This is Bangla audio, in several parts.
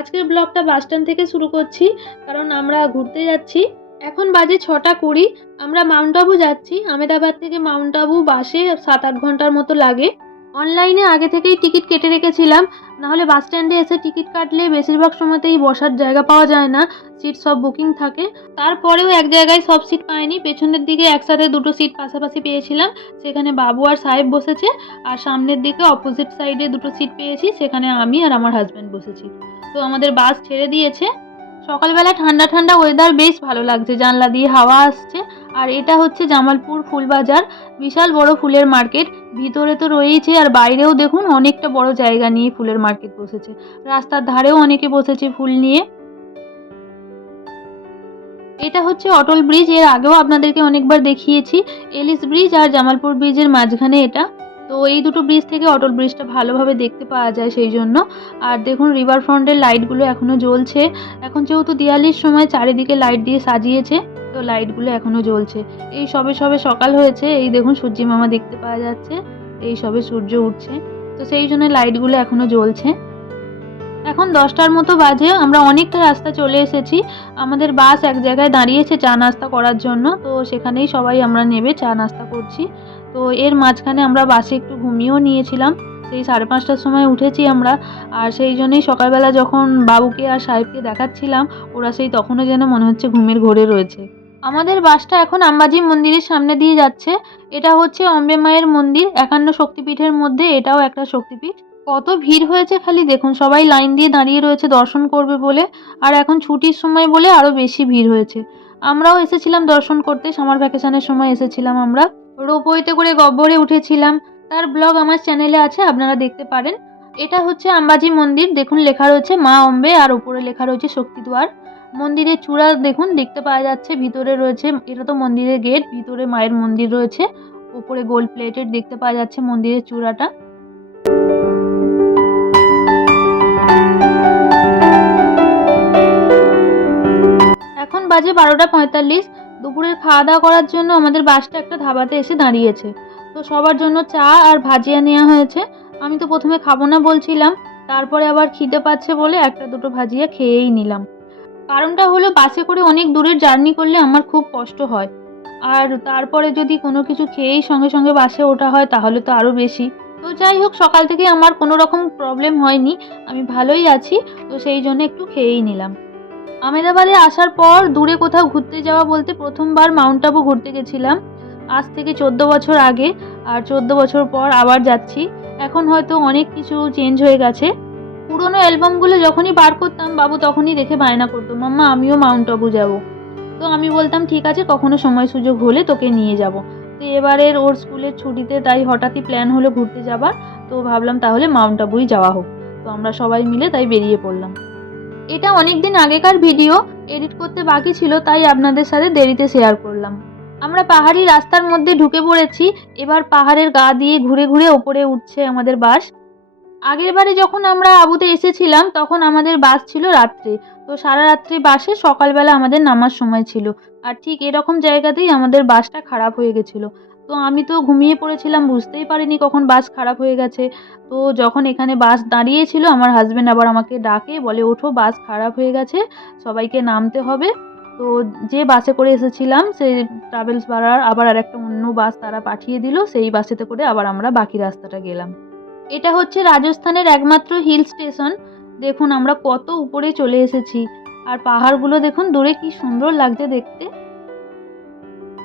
আজকের ব্লগটা বাস স্ট্যান্ড থেকে শুরু করছি, কারণ আমরা ঘুরতে যাচ্ছি। এখন বাজে ছটা কুড়ি, আমরা মাউন্ট আবু যাচ্ছি। আমেদাবাদ থেকে মাউন্ট আবু বাসে সাত আট ঘণ্টার মতো লাগে। অনলাইনে আগে থেকেই টিকিট কেটে রেখেছিলাম, নাহলে বাস স্ট্যান্ডে এসে টিকিট কাটলে বেশিরভাগ সময়তেই বসার জায়গা পাওয়া যায় না, সিট সব বুকিং থাকে। তারপরেও এক জায়গায় সব সিট পাইনি, পেছনের দিকে একসাথে দুটো সিট পাশাপাশি পেয়েছিলাম, সেখানে বাবু আর সাহেব বসেছে, আর সামনের দিকে অপোজিট সাইডে দুটো সিট পেয়েছি, সেখানে আমি আর আমার হাজব্যান্ড বসেছি। তো আমাদের বাস ছেড়ে দিয়েছে। সকালবেলা ঠান্ডা ঠান্ডা ওয়েদার বেশ ভালো লাগছে, জানলা দিয়ে হাওয়া আসছে আর এটা হচ্ছে জামালপুর ফুলবাজার, বিশাল বড় ফুলের মার্কেট। ভিতরে তো রয়েইছে আর বাইরেও দেখুন অনেকটা বড় জায়গা নিয়ে ফুলের মার্কেট বসেছে। রাস্তার ধারেও অনেকে বসেছে ফুল নিয়ে। এটা হচ্ছে অটল ব্রিজ, এর আগেও আপনাদেরকে অনেকবার দেখিয়েছি। এলিস ব্রিজ আর জামালপুর ব্রিজের মাঝখানে এটা। তো এই দুটো ব্রিজ থেকে অটল ব্রিজটা ভালোভাবে দেখতে পাওয়া যায় সেই জন্য। আর দেখুন রিভার ফ্রন্টের লাইটগুলো এখনও জ্বলছে। এখন যেহেতু দিওয়ালির সময় চারিদিকে লাইট দিয়ে সাজিয়েছে, তো লাইটগুলো এখনও জ্বলছে। এই সবে সবে সকাল হয়েছে, এই দেখুন সূর্যি মামা দেখতে পাওয়া যাচ্ছে, এই সবে সূর্য উঠছে। তো সেই জন্য লাইটগুলো এখনও জ্বলছে। এখন দশটার মতো বাজে, আমরা অনেকটা রাস্তা চলে এসেছি। আমাদের বাস এক জায়গায় দাঁড়িয়েছে চা নাস্তা করার জন্য, তো সেখানেই সবাই আমরা নেবে চা নাস্তা করছি। তো এর মাঝখানে আমরা বাসে একটু ঘুমিয়েও নিয়েছিলাম। সেই সাড়ে পাঁচটার সময় উঠেছি আমরা। আর সেই জন্যই সকালবেলা যখন বাবুকে আর সাহেবকে দেখাচ্ছিলাম, ওরা সেই তখনও যেন মনে হচ্ছে ঘুমের ঘোরে রয়েছে। আমাদের বাসটা এখন আম্বাজি মন্দিরের সামনে দিয়ে যাচ্ছে। এটা হচ্ছে অম্বে মায়ের মন্দির। একান্ন শক্তিপীঠের মধ্যে এটাও একটা শক্তিপীঠ। কত ভিড় হয়েছে খালি দেখুন, সবাই লাইন দিয়ে দাঁড়িয়ে রয়েছে দর্শন করবে বলে। আর এখন ছুটির সময় বলে আরও বেশি ভিড় হয়েছে। আমরাও এসেছিলাম দর্শন করতে, সামার ভ্যাকেশনের সময় এসেছিলাম আমরা। রোপওয়েতে করে গব্বরে উঠেছিলাম। তার ব্লগ আমার চ্যানেলে আছে, আপনারা দেখতে পারেন। এটা হচ্ছে আম্বাজি মন্দির। দেখুন, লেখা রয়েছে মা অম্বে, আর উপরে লেখা রয়েছে শক্তিদুয়ার মন্দিরের চূড়া দেখুন, দেখতে পাওয়া যাচ্ছে, ভিতরে রয়েছে, এটা তো মন্দিরের গেট ভিতরে মায়ের মন্দির রয়েছে। উপরে গোল্ড প্লেটেড দেখতে পাওয়া যাচ্ছে মন্দিরের চূড়াটা। এখন বাজে বারোটা পঁয়তাল্লিশ। দুপুরের খাওয়া দাওয়া করার জন্য আমাদের বাসটা একটা ধাবাতে এসে দাঁড়িয়েছে। তো সবার জন্য চা আর ভাজিয়া নেওয়া হয়েছে। আমি তো প্রথমে খাব না বলছিলাম, তারপরে আবার খিদে পাচ্ছে বলে একটা দুটো ভাজিয়া খেয়েই নিলাম। কারণটা হলো, বাসে করে অনেক দূরের জার্নি করলে আমার খুব কষ্ট হয়। আর তারপরে যদি কোনো কিছু খেয়েই সঙ্গে সঙ্গে বাসে ওঠা হয়, তাহলে তো আরও বেশি। তো যাই হোক, সকাল থেকে আমার কোনো রকম প্রবলেম হয়নি। আমি ভালোই আছি, তো সেই জন্য একটু খেয়েই নিলাম। আমেদাবাদে আসার পর দূরে কোথাও ঘুরতে যাওয়া বলতে প্রথমবার মাউন্ট আবু ঘুরতে গেছিলাম। আজ থেকে চোদ্দ বছর আগে আর চোদ্দ বছর পর আবার যাচ্ছি। এখন হয়তো অনেক কিছু চেঞ্জ হয়ে গেছে। পুরোনো অ্যালবামগুলো যখনই বার করতাম, বাবু তখনই দেখে বায়না করতো, মাম্মা, আমিও মাউন্ট আবু যাব। তো আমি বলতাম, ঠিক আছে, কখনো সময় সুযোগ হলে তোকে নিয়ে যাব। তো এবারের ওর স্কুলের ছুটিতে তাই হঠাৎই প্ল্যান হলো ঘুরতে যাবার। তো ভাবলাম তাহলে মাউন্ট আবুই যাওয়া হোক। তো আমরা সবাই মিলে তাই বেরিয়ে পড়লাম। এটা অনেক দিন আগেকার ভিডিও, এডিট করতে বাকি ছিল, তাই আপনাদের সাথে দেরিতে শেয়ার করলাম। আমরা পাহাড়ি রাস্তার মধ্যে ঢুকে পড়েছি, এবার পাহাড়ের গা দিয়ে ঘুরে ঘুরে ওপরে উঠছে আমাদের বাস। আগের বারে যখন আমরা আবুতে এসেছিলাম, তখন আমাদের বাস ছিল রাত্রে। তো সারা রাত্রি বাসে সকালবেলা আমাদের নামার সময় ছিল। আর ঠিক এরকম জায়গাতেই আমাদের বাসটা খারাপ হয়ে গেছিল। তো আমি তো ঘুমিয়ে পড়েছিলাম, বুঝতেই পারিনি কখন বাস খারাপ হয়ে গেছে। তো যখন এখানে বাস দাঁড়িয়েছিল, আমার হাজব্যান্ড আবার আমাকে ডাকে, বলে, ওঠো, বাস খারাপ হয়ে গেছে, সবাইকে নামতে হবে। তো যে বাসে করে এসেছিলাম সেই ট্রাভেলস ভাড়ার আবার আর একটা অন্য বাস তারা পাঠিয়ে দিল, সেই বাসেতে করে আবার আমরা বাকি রাস্তাটা গেলাম। এটা হচ্ছে রাজস্থানের একমাত্র হিল স্টেশন দেখুন, আমরা কত উপরে চলে এসেছি। আর পাহাড়গুলো দেখুন, দূরে কি সুন্দর লাগছে দেখতে।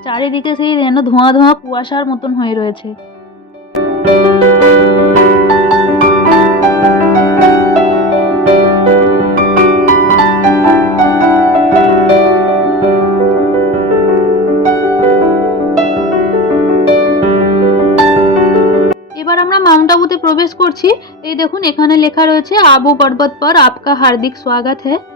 চারিদিকে সেই যেন ধোঁয়া ধোঁয়া কুয়াশার মতন হয়ে রয়েছে। প্রবেশ করছি। এই দেখুন, এখানে লেখা রয়েছে, আবু পর্বত পর আপকা হার্দিক, স্বাগত হ্যাঁ।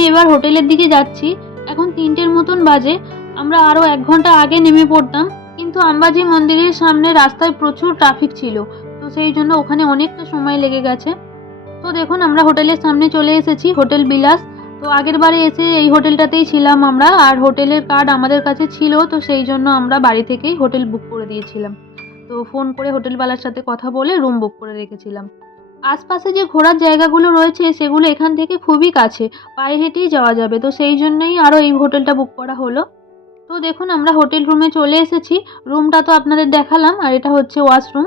নেমে এবার হোটেলের দিকে যাচ্ছি। এখন তিনটের মতন বাজে। আমরা আরও এক ঘণ্টা আগে নেমে পড়তাম, কিন্তু আম্বাজি মন্দিরের সামনে রাস্তায় প্রচুর ট্রাফিক ছিল, তো সেই জন্য ওখানে অনেকটা সময় লেগে গেছে। তো দেখুন, আমরা হোটেলের সামনে চলে এসেছি, হোটেল বিলাস। তো আগের বারে এসে এই হোটেলটাতেই ছিলাম আমরা, আর হোটেলের কার্ড আমাদের কাছে ছিল, তো সেই জন্য আমরা বাড়ি থেকেই হোটেল বুক করে দিয়েছিলাম। তো ফোন করে হোটেলওয়ালার সাথে কথা বলে রুম বুক করে রেখেছিলাম। আশপাশে যে ঘোরার জায়গাগুলো রয়েছে, সেগুলো এখান থেকে খুবই কাছে। পায়ে হেঁটেই যাওয়া যাবে। তো সেই জন্যই আরও এই হোটেলটা বুক করা হলো। তো দেখুন, আমরা হোটেল রুমে চলে এসেছি। রুমটা তো আপনাদের দেখালাম, আর এটা হচ্ছে ওয়াশরুম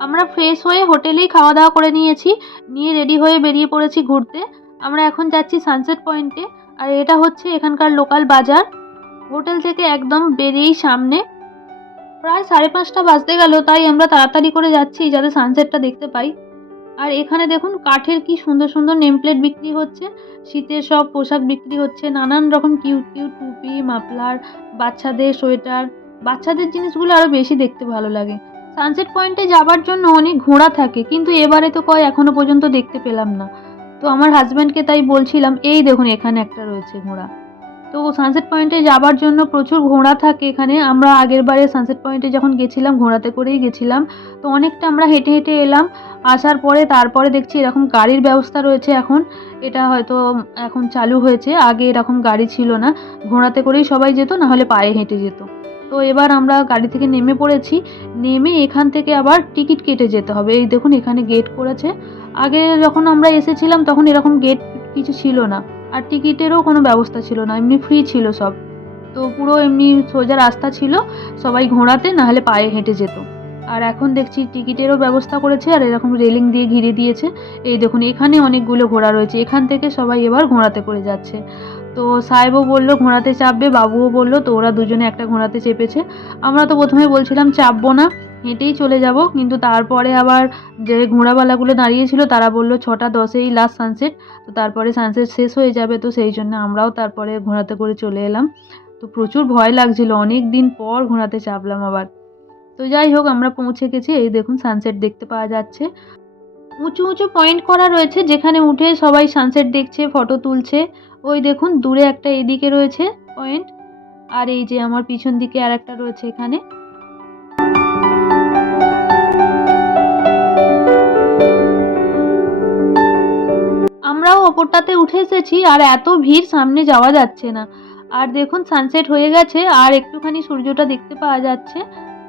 আমরা ফ্রেশ হয়ে হোটেলেই খাওয়া দাওয়া করে নিয়েছি। নিয়ে রেডি হয়ে বেরিয়ে পড়েছি ঘুরতে। আমরা এখন যাচ্ছি সানসেট পয়েন্টে আর এটা হচ্ছে এখানকার লোকাল বাজার। হোটেল থেকে একদম বেরিয়েই সামনে। প্রায় সাড়ে পাঁচটা বাজতে গেল, তাই আমরা তাড়াতাড়ি করে যাচ্ছি যাতে সানসেটটা দেখতে পাই। আর এখানে দেখুন কাঠের কি সুন্দর সুন্দর নেম প্লেট বিক্রি হচ্ছে। শীতের সব পোশাক বিক্রি হচ্ছে। নানান রকম কিউট কিউট টুপি, মাফলার, বাচ্চাদের সোয়েটার। বাচ্চাদের জিনিসগুলো আরও বেশি দেখতে ভালো লাগে। সানসেট পয়েন্টে যাবার জন্য অনেক ঘোড়া থাকে, কিন্তু এবারে তো কয় এখনও পর্যন্ত দেখতে পেলাম না। তো আমার হাজব্যান্ডকে তাই বলছিলাম, এই দেখুন এখানে একটা রয়েছে ঘোড়া। তো সানসেট পয়েন্টে যাবার জন্য প্রচুর ঘোড়া থাকে এখানে। আমরা আগের বারে সানসেট পয়েন্টে যখন গেছিলাম, ঘোড়াতে করেই গেছিলাম। তো অনেকটা আমরা হেঁটে হেঁটে এলাম। আসার পরে তারপরে দেখছি এরকম গাড়ির ব্যবস্থা রয়েছে এখন। এটা হয়তো এখন চালু হয়েছে। আগে এরকম গাড়ি ছিল না। ঘোড়াতে করেই সবাই যেত, না হলে পায়ে হেঁটে যেত। তো এবার আমরা গাড়ি থেকে নেমে পড়েছি। নেমে এখান থেকে আবার টিকিট কেটে যেতে হবে। এই দেখুন, এখানে গেট করেছে আগে যখন আমরা এসেছিলাম, তখন এরকম গেট কিছু ছিল না। আর টিকিটেরও কোনো ব্যবস্থা ছিল না, এমনি ফ্রি ছিল সব। তো পুরো এমনি সোজা রাস্তা ছিল, সবাই ঘোড়াতে নাহলে পায়ে হেঁটে যেত। আর এখন দেখছি টিকিটেরও ব্যবস্থা করেছে, আর এরকম রেলিং দিয়ে ঘিরে দিয়েছে। এই দেখুন, এখানে অনেকগুলো ঘোড়া রয়েছে, এখান থেকে সবাই এবার ঘোড়াতে করে যাচ্ছে। তো সাহেবও বলল, ঘোড়াতে চাপবে বাবুও বলল, তো ওরা দুজনে একটা ঘোড়াতে চেপেছে। আমরা তো প্রথমে বলছিলাম, চাপবো না। হেঁটেই চলে যাব। কিন্তু তারপরে আবার যে ঘোড়াওয়ালাগুলো দাঁড়িয়েছিল তারা বলল ছটা দশেই লাস্ট সানসেট তো তারপরে সানসেট শেষ হয়ে যাবে, তো সেই জন্য আমরাও তারপরে ঘোড়াতে করে চলে এলাম। তো প্রচুর ভয় লাগছিল অনেক দিন পর ঘোড়াতে চাপলাম আবার। তো যাই হোক, আমরা পৌঁছে গেছি, এই দেখুন সানসেট দেখতে পাওয়া যাচ্ছে। উঁচু উঁচু পয়েন্ট করা রয়েছে, যেখানে উঠে সবাই সানসেট দেখছে ফটো তুলছে। ওই দেখুন, দূরে একটা এদিকে রয়েছে পয়েন্ট আর এই যে আমার পিছন দিকে আর একটা রয়েছে এখানে। আমরাও ওপরটাতে উঠে এসেছি আর এত ভিড় সামনে যাওয়া যাচ্ছে না। আর দেখুন সানসেট হয়ে গেছে আর একটুখানি সূর্যটা দেখতে পাওয়া যাচ্ছে।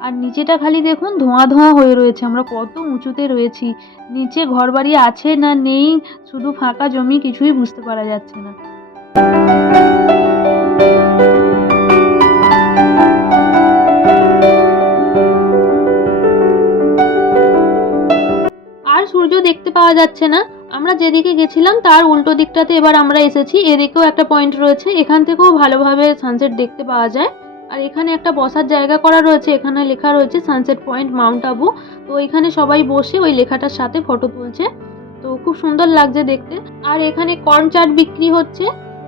আর নিচেটা খালি দেখুন, ধোঁয়া ধোঁয়া হয়ে রয়েছে। আমরা কত উঁচুতে রয়েছি। নিচে ঘরবাড়ি আছে না নেই, শুধু ফাঁকা জমি, কিছুই বুঝতে পারা যাচ্ছে না। আর সূর্য দেখতে পাওয়া যাচ্ছে না। আমরা যেদিকে গেছিলাম, তার উল্টো দিকটাতে এবার আমরা এসেছি। এদিকেও একটা পয়েন্ট রয়েছে, এখান থেকেও ভালোভাবে সানসেট দেখতে পাওয়া যায়। আর এখানে একটা বসার জায়গা করা রয়েছে, এখানে লেখা রয়েছে সানসেট পয়েন্ট মাউন্ট আবু তো এখানে সবাই বসে ওই লেখাটার সাথে ফটো তুলছে। তো খুব সুন্দর লাগছে দেখতে। আর এখানে কর্ন চাট বিক্রি হচ্ছে।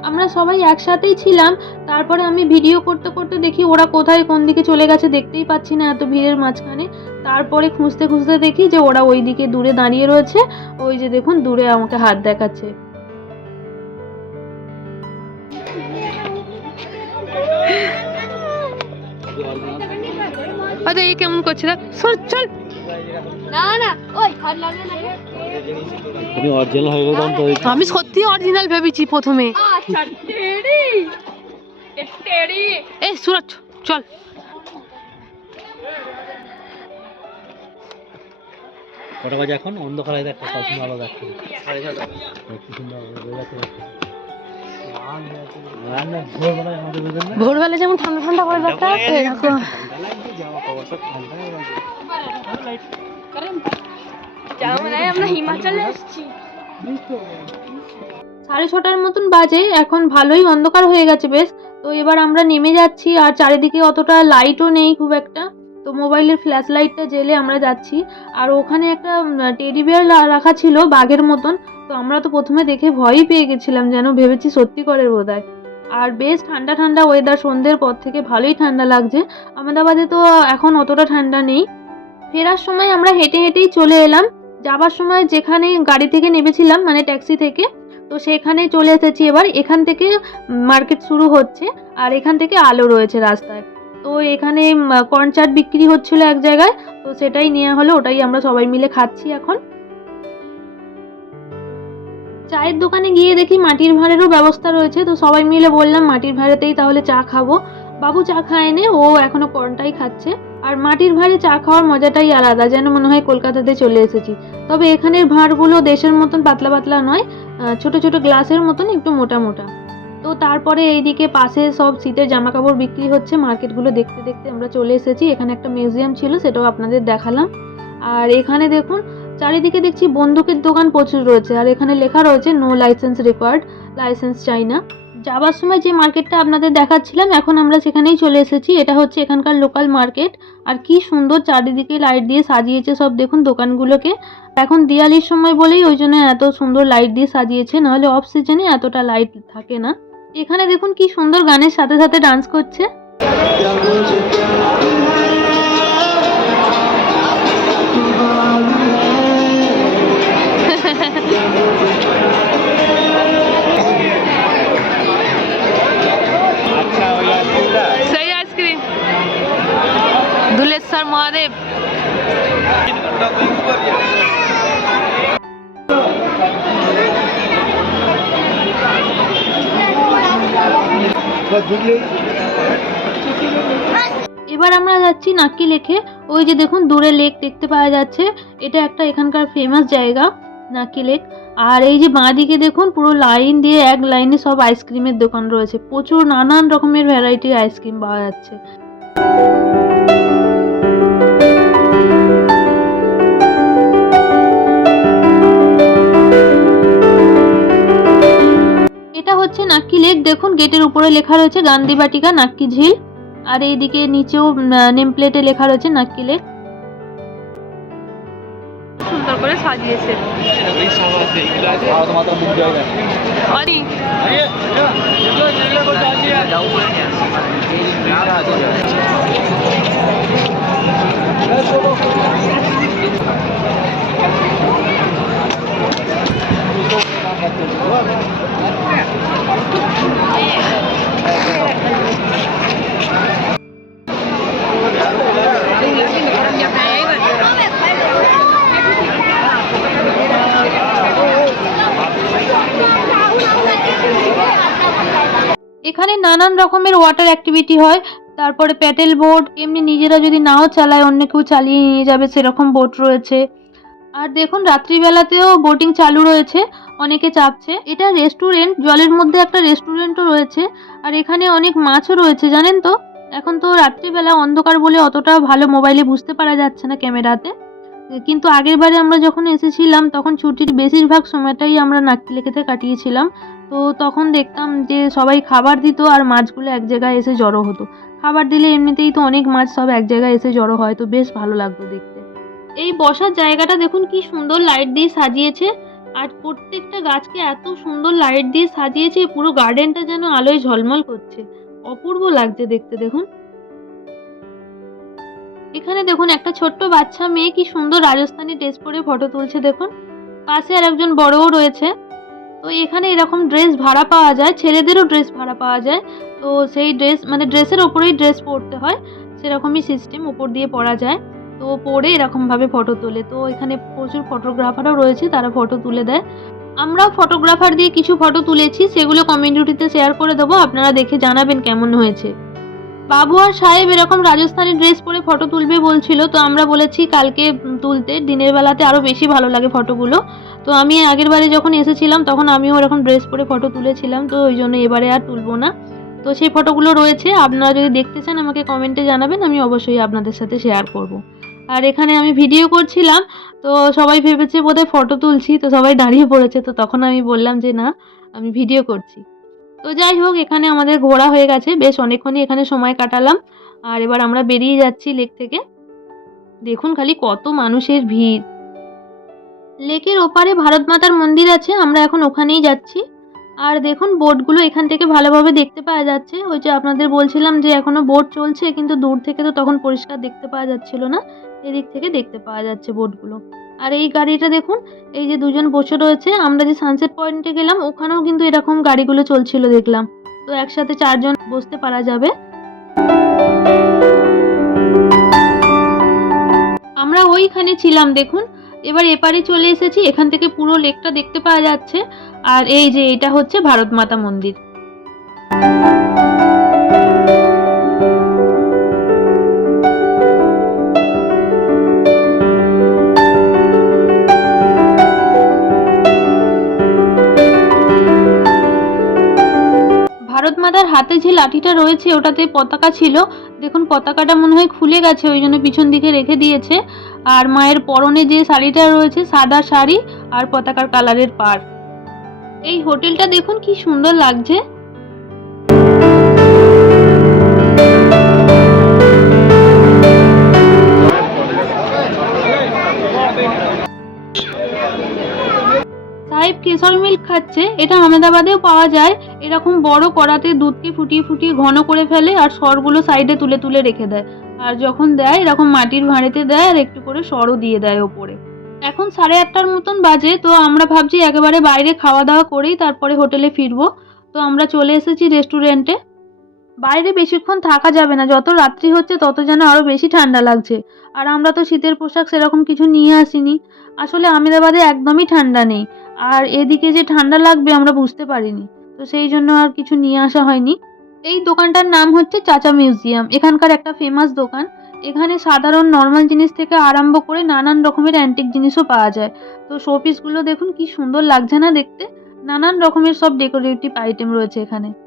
আমরা সবাই একসাথেই ছিলাম, তারপরে আমি ভিডিও করতে করতে দেখি ওরা কোথায় কোন দিকে চলে গেছে দেখতেই পাচ্ছি না এত ভিড়ের মাঝখানে। তারপরে খুঁজতে খুঁজতে দেখি যে ওরা ওই দিকে দূরে দাঁড়িয়ে রয়েছে। ওই যে দেখুন, দূরে আমাকে হাত দেখাচ্ছে। আচ্ছা এই কেমন করছে দেখ না না, ওই হাত লাগবে না। তুমি অরিজিনাল হয়ে গেলাম তো আমি সত্যি অরিজিনাল ভেবেছি প্রথমে। আচ্ছা এই সুরজ চল। কটা বাজে এখন? অন্ধকার হয়ে দেখো কত সুন্দর আলো দেখো কি? ভোরবেলা যেমন ঠান্ডা ঠান্ডা করে যাও আমরা সাড়ে ছটার মতন বাজে, এখন ভালোই অন্ধকার হয়ে গেছে বেশ। তো এবার আমরা নেমে যাচ্ছি, আর চারিদিকে অতটা লাইটও নেই খুব একটা। তো মোবাইলের ফ্ল্যাশ লাইটটা জেলে আমরা যাচ্ছি। আর ওখানে একটা টেডি বিয়ার রাখা ছিল বাঘের মতন। তো আমরা তো প্রথমে দেখে ভয়ই পেয়ে গেছিলাম যেন ভেবেছি সত্যি করে বোধ আর বেশ ঠান্ডা ঠান্ডা ওয়েদার সন্ধ্যের পর থেকে ভালোই ঠান্ডা লাগছে। আহমেদাবাদে তো এখন অতটা ঠান্ডা নেই। ফেরার সময় আমরা হেঁটে হেঁটেই চলে এলাম। যাবার সময় যেখানে গাড়ি থেকে নেমেছিলাম মানে ট্যাক্সি থেকে, তো সেখানে চলে এসেছি এবার। এখান থেকে মার্কেট শুরু হচ্ছে আর এখান থেকে আলো রয়েছে রাস্তায়। তো এখানে কর্ন বিক্রি হচ্ছিল এক জায়গায়, তো সেটাই নেওয়া হলো, ওটাই আমরা সবাই মিলে খাচ্ছি এখন। চায়ের দোকানে গিয়ে দেখি মাটির ভাঁড়েরও ব্যবস্থা রয়েছে, তো সবাই মিলে বললাম, মাটির ভাঁড়েতেই তাহলে চা খাব। বাবু চা খায়নি, ও এখনও পরোটাই খাচ্ছে। আর মাটির ভাঁড়ে চা খাওয়ার মজাটাই আলাদা, যেন মনে হয় কলকাতাতে চলে এসেছি। তবে এখানের ভাঁড়গুলো দেশের মতন পাতলা পাতলা নয় ছোট ছোট গ্লাসের মতন একটু মোটা মোটা। তো তারপরে এইদিকে পাশে সব শীতের জামা কাপড় বিক্রি হচ্ছে, মার্কেটগুলো দেখতে দেখতে আমরা চলে এসেছি। এখানে একটা মিউজিয়াম ছিল, সেটাও আপনাদের দেখালাম। আর এখানে দেখুন, চারিদিকে দেখছি বন্দুকের দোকান প্রচুর রয়েছে। আর এখানে লেখা রয়েছে নো লাইসেন্স রেকর্ড লাইসেন্স চাই না যাবার সময় যে মার্কেটটা আপনাদের দেখাচ্ছিলাম, এখন আমরা সেখানেই চলে এসেছি। এটা হচ্ছে এখানকার লোকাল মার্কেট আর কি সুন্দর চারিদিকে লাইট দিয়ে সাজিয়েছে সব। দেখুন দোকানগুলোকে। এখন দিওয়ালির সময় বলেই ওই জন্য এত সুন্দর লাইট দিয়ে সাজিয়েছে, নাহলে অফ সিজনে এতটা লাইট থাকে না। এখানে দেখুন কি সুন্দর গানের সাথে সাথে ডান্স করছে। এবার আমরা যাচ্ছি নাকি লেখে ওই যে দেখুন, দূরে লেক দেখতে পাওয়া যাচ্ছে। এটা একটা এখানকার ফেমাস জায়গা নাকি লেক। আর এই যে বাঁদিকে দেখুন, পুরো লাইন দিয়ে এক লাইনে সব আইসক্রিমের দোকান রয়েছে। প্রচুর নানান রকমের ভ্যারাইটির আইসক্রিম পাওয়া যাচ্ছে। এটা হচ্ছে নাক্কি লেক। দেখুন গেটের উপরে লেখা রয়েছে গান্ধী বাটিকা নাক্কি ঝিল। আর এইদিকে নিচেও নেম প্লেটে লেখা রয়েছে নাক্কি লেক। সুন্দর করে সাজিয়েছে। নানান রকমের ওয়াটার অ্যাক্টিভিটি হয়। তারপরে প্যাটেল বোট এমনি নিজেরা যদি নাও চালায়, অন্য কেউ চালিয়ে নিয়ে যাবে, সেরকম বোট রয়েছে। আর দেখুন, রাত্রিবেলাতেও বোটিং চালু রয়েছে, অনেকে চাপছে। এটা রেস্টুরেন্ট জলের মধ্যে একটা রেস্টুরেন্টও রয়েছে, আর এখানে অনেক মাছও রয়েছে, জানেন তো? এখন তো রাত্রিবেলা অন্ধকার বলে অতটা ভালো মোবাইলে বুঝতে পারা যাচ্ছে না ক্যামেরাতে। কিন্তু আগের বারে আমরা যখন এসেছিলাম, তখন ছুটির বেশিরভাগ সময়টাই আমরা নাক্কিলেকেতে কাটিয়েছিলাম। তো তখন দেখতাম যে সবাই খাবার দিত আর মাছগুলো এক জায়গায় এসে জড়ো হতো। খাবার দিলে এমনিতেই তো অনেক মাছ সব এক জায়গায় এসে জড়ো হয়, তো বেশ ভালো লাগতো দেখতে। এই বসার জায়গাটা দেখুন কি সুন্দর লাইট দিয়ে সাজিয়েছে। আর প্রত্যেকটা গাছকে এত সুন্দর লাইট দিয়ে সাজিয়েছে, পুরো গার্ডেনটা যেন আলোয় ঝলমল করছে। অপূর্ব লাগছে দেখতে, দেখুন। এখানে দেখুন, একটা ছোট্ট বাচ্চা মেয়ে কি সুন্দর রাজস্থানি ড্রেস পরে ফটো তুলছে, দেখুন। পাশে আর একজন বড়ও রয়েছে। তো এখানে এরকম ড্রেস ভাড়া পাওয়া যায়, ছেলেদেরও ড্রেস ভাড়া পাওয়া যায়। তো সেই ড্রেস মানে ড্রেসের ওপরেই ড্রেস পরতে হয়, সেরকমই সিস্টেম উপর দিয়ে পরা যায়। তো পরে এরকমভাবে ফটো তোলে। তো এখানে প্রচুর ফটোগ্রাফারও রয়েছে, তারা ফটো তুলে দেয়। আমরাও ফটোগ্রাফার দিয়ে কিছু ফটো তুলেছি, সেগুলো কমিউনিটিতে শেয়ার করে দেবো, আপনারা দেখে জানাবেন কেমন হয়েছে। বাবু আর সাহেব এরকম রাজস্থানি ড্রেস পরে ফটো তুলবে বলছিল, তো আমরা বলেছি কালকে তুলতে, দিনের বেলাতে আরও বেশি ভালো লাগে ফটোগুলো। তো আমি আগের বারে যখন এসেছিলাম, তখন আমিও ওরকম ড্রেস পরে ফটো তুলেছিলাম, তো ওই জন্য এবারে আর তুলবো না। তো সেই ফটোগুলো রয়েছে, আপনারা যদি দেখতে চান আমাকে কমেন্টে জানাবেন, আমি অবশ্যই আপনাদের সাথে শেয়ার করব। আর এখানে আমি ভিডিও করছিলাম, তো সবাই ভেবেছে বোধহয় ফটো তুলছি, তো সবাই দাঁড়িয়ে পড়েছে, তো তখন আমি বললাম যে না, আমি ভিডিও করছি। তো যাই হোক, এখানে আমাদের ঘোরা হয়ে গেছে। বেশ অনেকক্ষণই এখানে সময় কাটালাম। আর এবার আমরা বেরিয়ে যাচ্ছি লেক থেকে। দেখুন খালি কত মানুষের ভিড়। লেকের ওপারে ভারত মাতার মন্দির আছে, আমরা এখন ওখানেই যাচ্ছি। আর দেখুন, বোটগুলো এখান থেকে ভালোভাবে দেখতে পাওয়া যাচ্ছে। ওই যে আপনাদের বলছিলাম যে এখনও বোট চলছে, কিন্তু দূর থেকে তো তখন পরিষ্কার দেখতে পাওয়া যাচ্ছিল না। এদিক থেকে দেখতে পাওয়া যাচ্ছে বোটগুলো। আর এই গাড়িটা দেখুন, এই যে দুজন বসে রয়েছে, আমরা যে সানসেট পয়েন্টে গেলাম, ওখানেও কিন্তু এরকম গাড়িগুলো চলছিল দেখলাম। তো একসাথে চারজন বসতে পারা যাবে। আমরা ওইখানে ছিলাম, দেখুন। এবার এপারে চলে এসেছি, এখান থেকে পুরো লেকটা দেখতে পাওয়া যাচ্ছে। আর এই যে, এটা হচ্ছে ভারত মাতা মন্দির। ভারত মাতার হাতে যে লাঠিটা রয়েছে, ওটাতে পতাকা ছিল। দেখুন, পতাকাটা মনে হয় খুলে গেছে, ওই জন্য পিছন দিকে রেখে দিয়েছে। আর মায়ের পরনে যে শাড়িটা রয়েছে, সাদা শাড়ি আর পতাকার কালারের পার এই হোটেলটা দেখুন কি সুন্দর লাগছে। কেশর মিল্ক খাচ্ছে, এটা আহমেদাবাদেও পাওয়া যায়। এরকম বড় কড়াতে দুধকে ফুটিয়ে ফুটিয়ে ঘন করে ফেলে আর সরগুলো সাইডে তুলে তুলে রেখে দেয়। আর যখন দেয়, এরকম মাটির ভাঁড়েতে দেয় আর একটু করে সরও দিয়ে দেয় ওপরে। এখন সাড়ে আটটার মতন বাজে, তো আমরা ভাবছি একেবারে বাইরে খাওয়া দাওয়া করেই তারপরে হোটেলে ফিরবো। তো আমরা চলে এসেছি রেস্টুরেন্টে। বাইরে বেশিক্ষণ থাকা যাবে না, যত রাত্রি হচ্ছে তত যেন আরও বেশি ঠান্ডা লাগছে। আর আমরা তো শীতের পোশাক সেরকম কিছু নিয়ে আসিনি। আসলে আমেদাবাদে একদমই ঠান্ডা নেই। আর এদিকে যে ঠান্ডা লাগবে আমরা বুঝতে পারিনি। তো সেই জন্য আর কিছু নিয়ে আসা হয়নি। এই দোকানটার নাম হচ্ছে চাচা মিউজিয়াম। এখানকার একটা ফেমাস দোকান। এখানে সাধারণ নর্মাল জিনিস থেকে আরম্ভ করে নানান রকমের অ্যান্টিক জিনিসও পাওয়া যায়। তো শোপিসগুলো দেখুন কি সুন্দর লাগছে না দেখতে। নানান রকমের সব ডেকোরেটিভ আইটেম রয়েছে এখানে।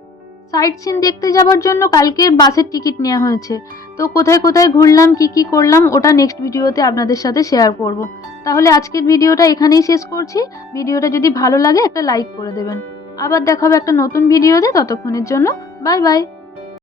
সাইট সিন দেখতে যাওয়ার জন্য কালকের বাসের টিকিট নেওয়া হয়েছে। তো কোথায় কোথায় ঘুরলাম, কি কি করলাম, ওটা নেক্সট ভিডিওতে আপনাদের সাথে শেয়ার করব। তাহলে আজকের ভিডিওটা এখানেই শেষ করছি। ভিডিওটা যদি ভালো লাগে একটা লাইক করে দেবেন। আবার দেখা হবে একটা নতুন ভিডিওতে ততক্ষণের জন্য বাই বাই